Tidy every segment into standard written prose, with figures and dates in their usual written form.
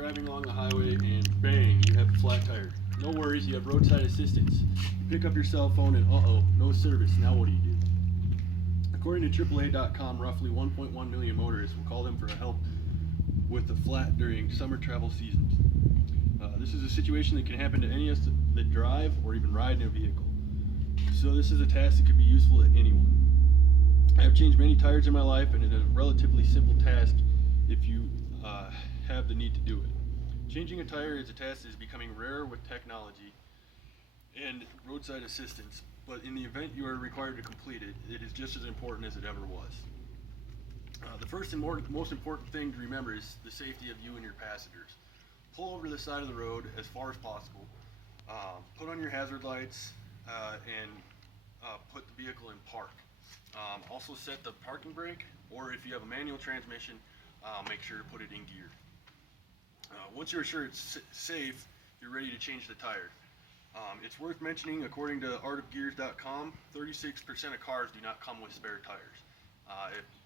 driving along the highway and bang, you have a flat tire. No worries, you have roadside assistance. You pick up your cell phone and uh-oh, no service. Now what do you do? According to AAA.com, roughly 1.1 million motorists will call them for help with the flat during summer travel seasons. This is a situation that can happen to any of us that drive or even ride in a vehicle. So this is a task that could be useful to anyone. I have changed many tires in my life, and it is a relatively simple task if you have the need to do it. Changing a tire is a task that is becoming rare with technology and roadside assistance, but in the event you are required to complete it, it is just as important as it ever was. The first and most important thing to remember is the safety of you and your passengers. Pull over to the side of the road as far as possible, put on your hazard lights, and put the vehicle in park. Also set the parking brake, or if you have a manual transmission, make sure to put it in gear. Once you're sure it's safe, you're ready to change the tire. It's worth mentioning, according to artofgears.com, 36% of cars do not come with spare tires.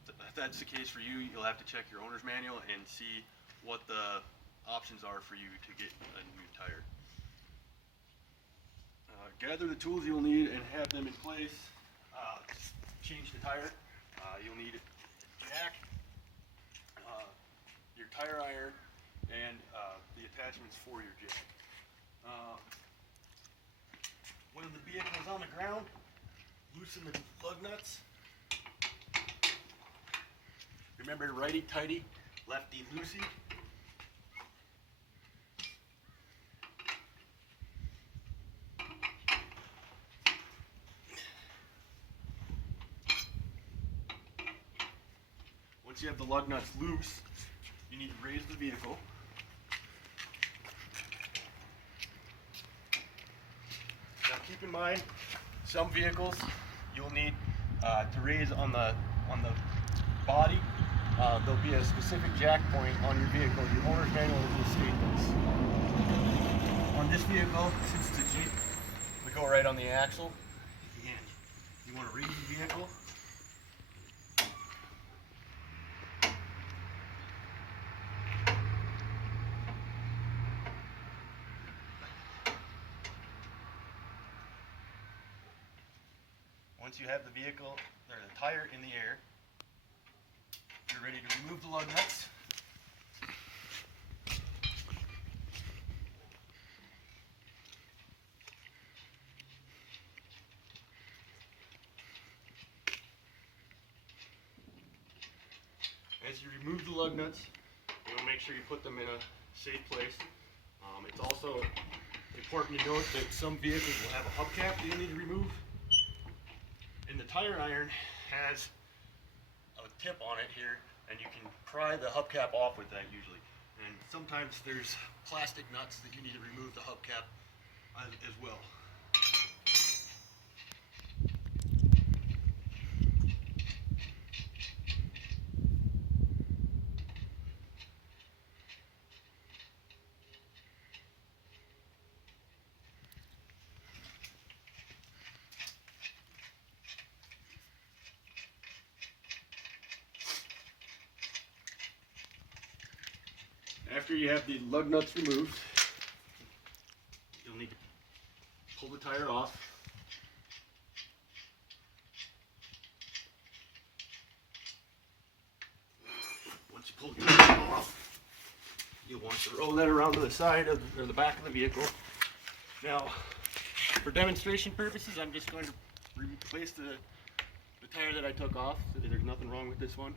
If that's the case for you, you'll have to check your owner's manual and see what the options are for you to get a new tire. Gather the tools you'll need and have them in place. Change the tire. You'll need a jack, your tire iron, and the attachments for your jack. When the vehicle is on the ground, loosen the lug nuts. Remember, righty tighty, lefty loosey. Once you have the lug nuts loose, you need to raise the vehicle. Now keep in mind, some vehicles you'll need to raise on the body. There'll be a specific jack point on your vehicle. Your owner's manual will state this. On this vehicle, since it's a Jeep, we go right on the axle. And you want to raise the vehicle. Once you have the vehicle, or the tire in the air, you're ready to remove the lug nuts. As you remove the lug nuts, you want to make sure you put them in a safe place. It's also important to note that some vehicles will have a hubcap that you need to remove. And the tire iron has a tip on it here, and you can pry the hubcap off with that usually. And sometimes there's plastic nuts that you need to remove the hubcap as well. After you have the lug nuts removed, you'll need to pull the tire off. Once you pull the tire off, you'll want to roll that around to the side of or the back of the vehicle. Now, for demonstration purposes, I'm just going to replace the tire that I took off. There's nothing wrong with this one.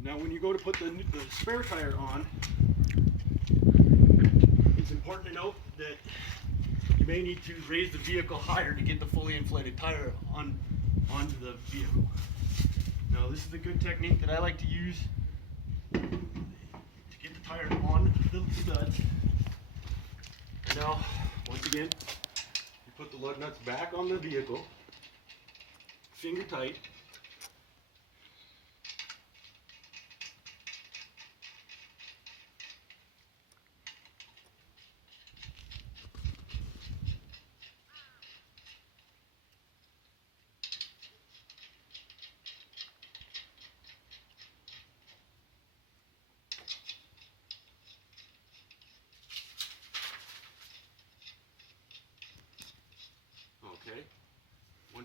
Now when you go to put the spare tire on, it's important to note that you may need to raise the vehicle higher to get the fully inflated tire onto the vehicle. Now this is a good technique that I like to use to get the tire on the studs. And now, once again, you put the lug nuts back on the vehicle, finger tight.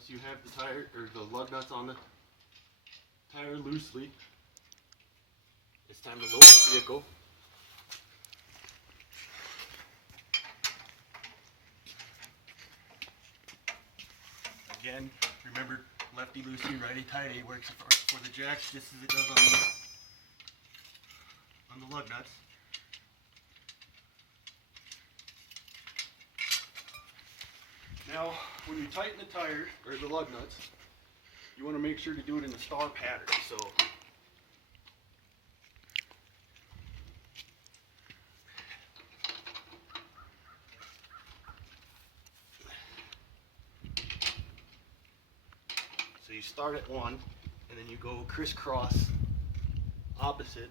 Once you have the tire or the lug nuts on the tire loosely, it's time to load the vehicle. Again, remember, lefty loosey, righty tighty works for the jacks just as it does on the lug nuts. Now, when you tighten the tire or the lug nuts, you want to make sure to do it in the star pattern. So you start at one, and then you go crisscross opposite.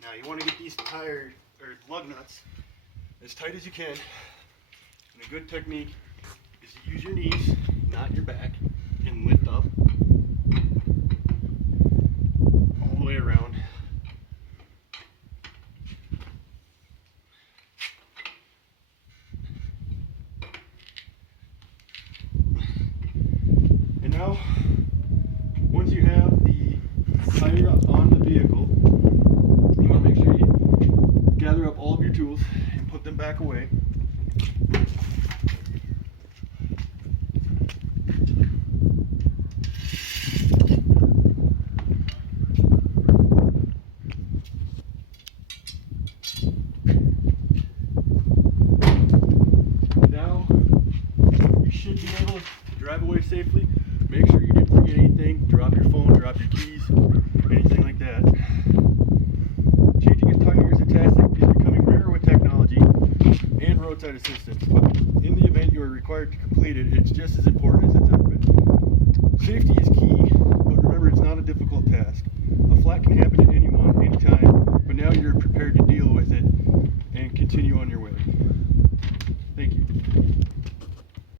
Now you want to get these tire or lug nuts as tight as you can. And a good technique is to use your knees, not your back, and lift up all the way around. And now, once you have the tire on the vehicle, you want to make sure you gather up all of your tools and put them back away. Now you should be able to drive away safely. Make sure you didn't forget anything. Drop your phone, drop your keys, anything like that. Changing a tire is a task that is becoming rarer with technology and roadside assistance, but in the event you are required to complete it, it's just as important as it's ever been. Safety is key, but remember, it's not a difficult task. A flat can happen to anyone, anytime, but now you're prepared to deal with it and continue on your way.